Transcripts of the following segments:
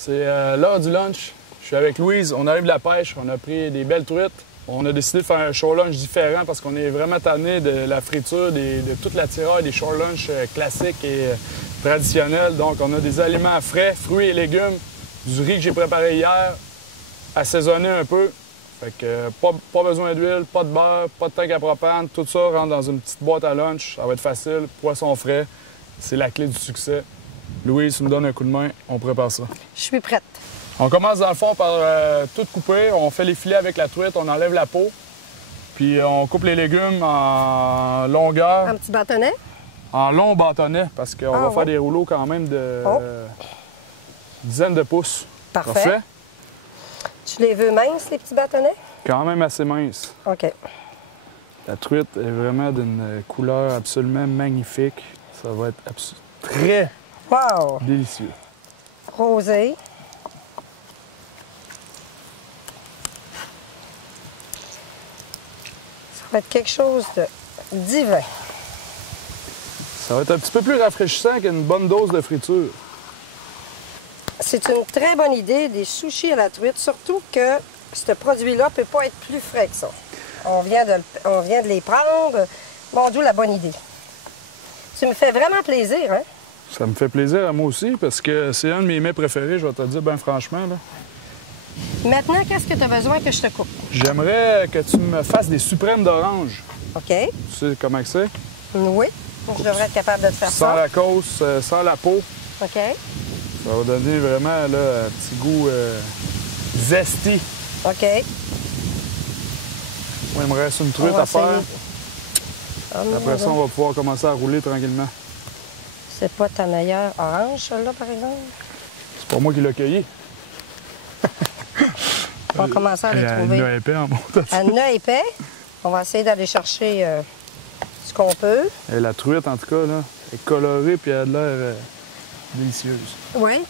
c'est l'heure du lunch. Je suis avec Louise, on arrive de la pêche, on a pris des belles truites. On a décidé de faire un shore lunch différent parce qu'on est vraiment tanné de la friture, de toute la tiraille des shore lunch classiques et traditionnels. Donc, on a des aliments frais, fruits et légumes, du riz que j'ai préparé hier, assaisonné un peu. Fait que pas besoin d'huile, pas de beurre, pas de tank à propane. Tout ça rentre dans une petite boîte à lunch. Ça va être facile. Poisson frais, c'est la clé du succès. Louise, tu me donnes un coup de main, on prépare ça. Je suis prête. On commence dans le fond par tout couper. On fait les filets avec la truite, on enlève la peau. Puis on coupe les légumes en longueur. Un petit bâtonnet? En long bâtonnet, parce qu'on va faire des rouleaux quand même de dizaines de pouces. Parfait. Tu les veux minces, les petits bâtonnets? Quand même assez minces. OK. La truite est vraiment d'une couleur absolument magnifique. Ça va être très délicieux. Rosé. Ça va être quelque chose de divin. Ça va être un petit peu plus rafraîchissant qu'une bonne dose de friture. C'est une très bonne idée, des sushis à la truite, surtout que ce produit-là ne peut pas être plus frais que ça. On vient de les prendre. Bon, d'où la bonne idée. Tu me fais vraiment plaisir, hein? Ça me fait plaisir à moi aussi, parce que c'est un de mes mets préférés, je vais te le dire bien franchement. Là. Maintenant, qu'est-ce que tu as besoin que je te coupe? J'aimerais que tu me fasses des suprêmes d'orange. OK. Tu sais comment c'est? Oui. Je devrais être capable de te faire sans ça. La causse, sans la peau. OK. Ça va donner vraiment là, un petit goût zesty. OK. Moi, il me reste une truite à faire. Après ça, God. on va pouvoir commencer à rouler tranquillement. C'est pas ta meilleure orange, celle-là, par exemple? C'est pas moi qui l'ai cueilli. On va commencer à les trouver. Elle a épais en montant. Elle a épais. On va essayer d'aller chercher ce qu'on peut. Et la truite, en tout cas, là, est colorée puis elle a l'air délicieuse. Oui.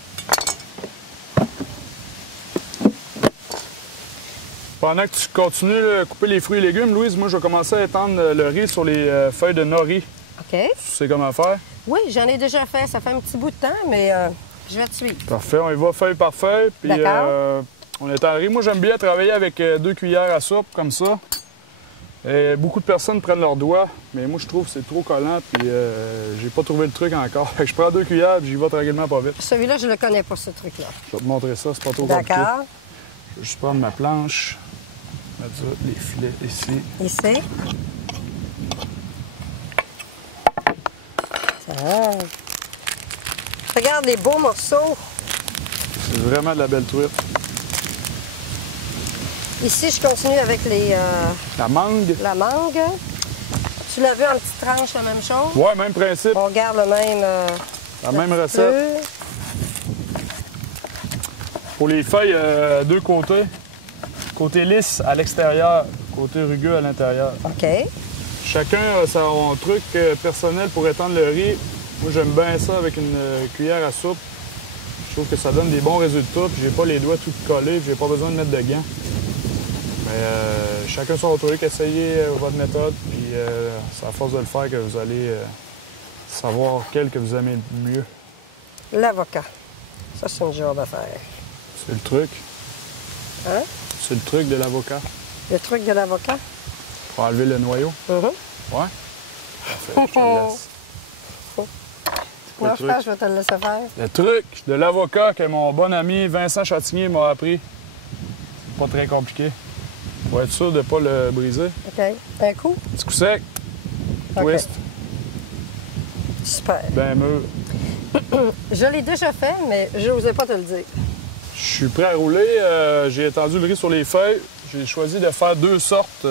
Pendant que tu continues à couper les fruits et légumes, Louise, moi, je vais commencer à étendre le riz sur les feuilles de nori. OK. Tu sais comment faire? Oui, j'en ai déjà fait. Ça fait un petit bout de temps, mais je vais te suivre. Parfait. On y va feuille par feuille. Puis on est en riz. Moi, j'aime bien travailler avec 2 cuillères à soupe, comme ça. Et beaucoup de personnes prennent leurs doigts, mais moi, je trouve que c'est trop collant, puis j'ai pas trouvé le truc encore. Fait que je prends 2 cuillères, puis j'y vais tranquillement pas vite. Celui-là, je le connais pas, ce truc-là. Je vais te montrer ça, c'est pas trop compliqué. D'accord. Je vais juste prendre ma planche, mettre ça, les filets ici. Ici. Ça. Regarde les beaux morceaux. C'est vraiment de la belle truite. Ici, je continue avec les... La mangue. La mangue. Tu l'as vu en petites tranches, la même chose? Ouais, même principe. On garde le même... la même recette. Pour les feuilles, 2 côtés. Côté lisse à l'extérieur, côté rugueux à l'intérieur. OK. Chacun a son truc personnel pour étendre le riz. Moi, j'aime bien ça avec une cuillère à soupe. Je trouve que ça donne des bons résultats, puis j'ai pas les doigts tout collés, j'ai pas besoin de mettre de gants. Mais chacun son truc, essayez votre méthode, puis c'est à force de le faire que vous allez savoir quel que vous aimez le mieux. L'avocat. Ça, c'est une job à faire. C'est le truc. Hein? C'est le truc de l'avocat. Le truc de l'avocat? Pour enlever le noyau. Ouais? Parfait, je te le laisse. Non, je pense que je vais te le laisser faire. Le truc de l'avocat que mon bon ami Vincent Chatinier m'a appris. Pas très compliqué. Pour être sûr de ne pas le briser. OK. Un coup? Petit coup sec. OK. Twist. Super. Ben mûr. Je l'ai déjà fait, mais je n'osais pas te le dire. Je suis prêt à rouler. J'ai étendu le riz sur les feuilles. J'ai choisi de faire 2 sortes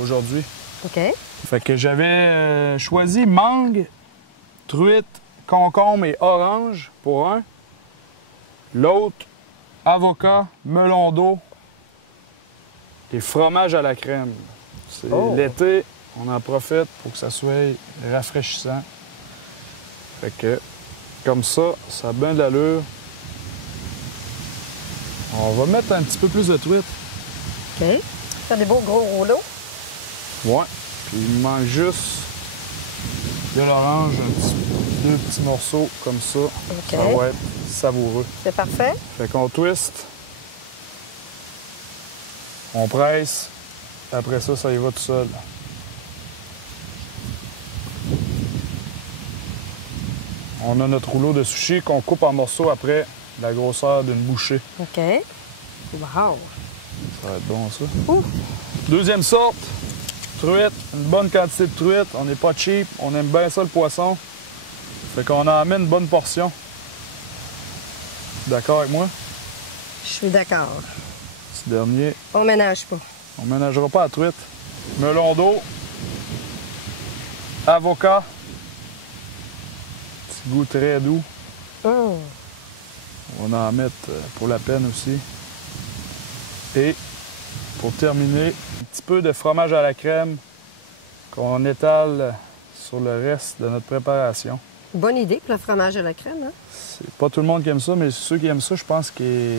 aujourd'hui. OK. Fait que j'avais choisi mangue, truite, concombre et orange pour un. L'autre, avocat, melon d'eau et fromage à la crème. C'est l'été, on en profite pour que ça soit rafraîchissant. Fait que, comme ça, ça a bien de l'allure. On va mettre un petit peu plus de truite. OK. T'as des beaux gros rouleaux. Ouais. Puis il me manque juste de l'orange, 2 petits morceaux comme ça. OK. Ça va être savoureux. C'est parfait. Fait qu'on twist, on presse, après ça, ça y va tout seul. On a notre rouleau de sushi qu'on coupe en morceaux après la grosseur d'une bouchée. OK. Wow! Ça va être bon, ça. Ouh. Deuxième sorte, truite. Une bonne quantité de truite. On n'est pas cheap. On aime bien ça, le poisson. Fait qu'on en met une bonne portion. D'accord avec moi? Je suis d'accord. Petit dernier. On ménage pas. On ménagera pas la truite. Melon d'eau. Avocat. Petit goût très doux. Oh. On va en mettre pour la peine aussi. Et pour terminer, un petit peu de fromage à la crème qu'on étale sur le reste de notre préparation. Bonne idée pour le fromage à la crème, hein? C'est pas tout le monde qui aime ça, mais ceux qui aiment ça, je pense qu'ils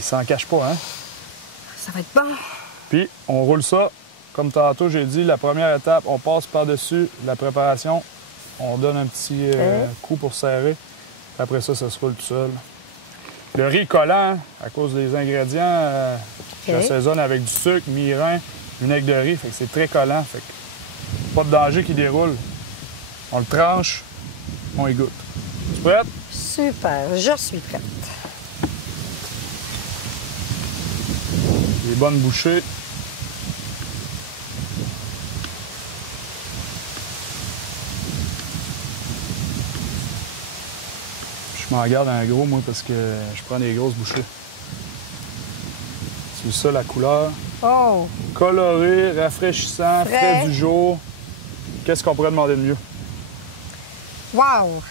s'en cachent pas, hein? Ça va être bon. Puis, on roule ça. Comme tantôt, j'ai dit, la première étape, on passe par-dessus la préparation. On donne un petit coup pour serrer. Puis après ça se roule tout seul. Le riz collant, à cause des ingrédients, j'assaisonne avec du sucre, mirin, vinaigre de riz. Fait que c'est très collant. Fait que pas de danger qui déroule. On le tranche, on y goûte. Tu prête? Super, je suis prête. Des bonnes bouchées. Je m'en garde un gros, moi, parce que je prends des grosses bouchées. C'est ça, la couleur. Oh! Coloré, rafraîchissant, frais du jour. Qu'est-ce qu'on pourrait demander de mieux? Wow!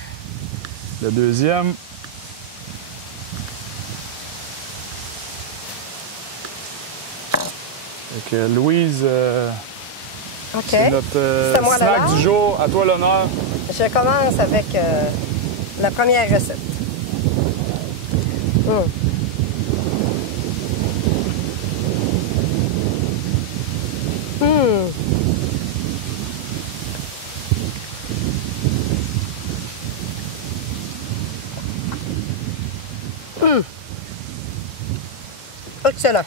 Le deuxième. Fait que Louise, OK. c'est notre C'est à moi snack l'honneur. du jour. À toi l'honneur. Je commence avec la première recette. Excellent.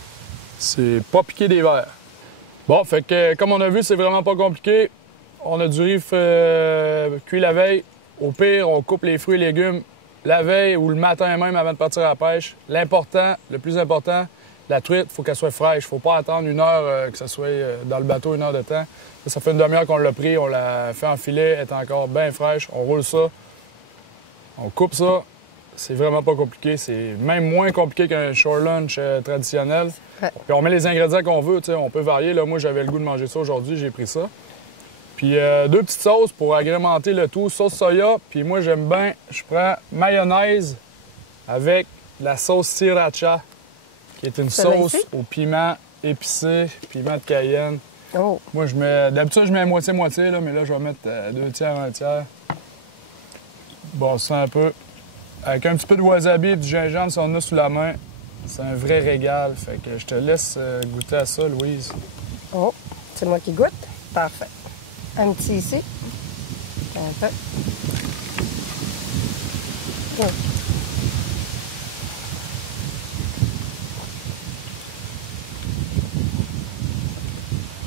C'est pas piqué des verres. Bon, fait que comme on a vu, c'est vraiment pas compliqué. On a du riz cuit la veille. Au pire, on coupe les fruits et légumes la veille ou le matin même avant de partir à la pêche. L'important, le plus important, la truite, il faut qu'elle soit fraîche. Faut pas attendre une heure que ça soit dans le bateau, une heure de temps. Ça fait une demi-heure qu'on l'a pris, on l'a fait en filet, elle est encore bien fraîche. On roule ça, on coupe ça. C'est vraiment pas compliqué. C'est même moins compliqué qu'un shore lunch traditionnel. Ouais. Puis on met les ingrédients qu'on veut. On peut varier. Là, moi, j'avais le goût de manger ça aujourd'hui. J'ai pris ça. Puis deux petites sauces pour agrémenter le tout. Sauce soya. Puis moi, j'aime bien. Je prends mayonnaise avec la sauce sriracha, qui est une sauce au piment épicé, piment de Cayenne. Oh! Moi, je mets. D'habitude, je mets moitié-moitié, là, mais là, je vais mettre 2 tiers, 1 tiers. Bon, ça un peu. Avec un petit peu de wasabi et du gingembre, si on a sous la main, c'est un vrai régal. Fait que je te laisse goûter à ça, Louise. Oh! C'est moi qui goûte? Parfait. Un petit ici. Un peu.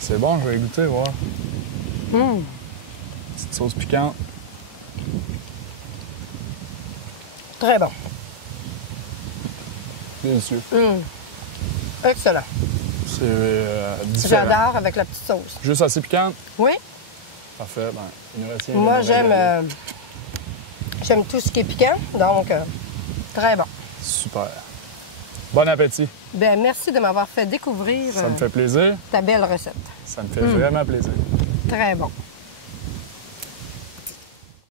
C'est bon, je vais goûter, voir. Petite sauce piquante. Très bon. Délicieux. Excellent. C'est différent. J'adore avec la petite sauce. Juste assez piquante? Oui. Parfait. Ben, il nous retient Moi, de me régaler. j'aime tout ce qui est piquant, donc très bon. Super. Bon appétit. Ben merci de m'avoir fait découvrir Ça me fait plaisir. ta belle recette. Ça me fait vraiment plaisir. Très bon.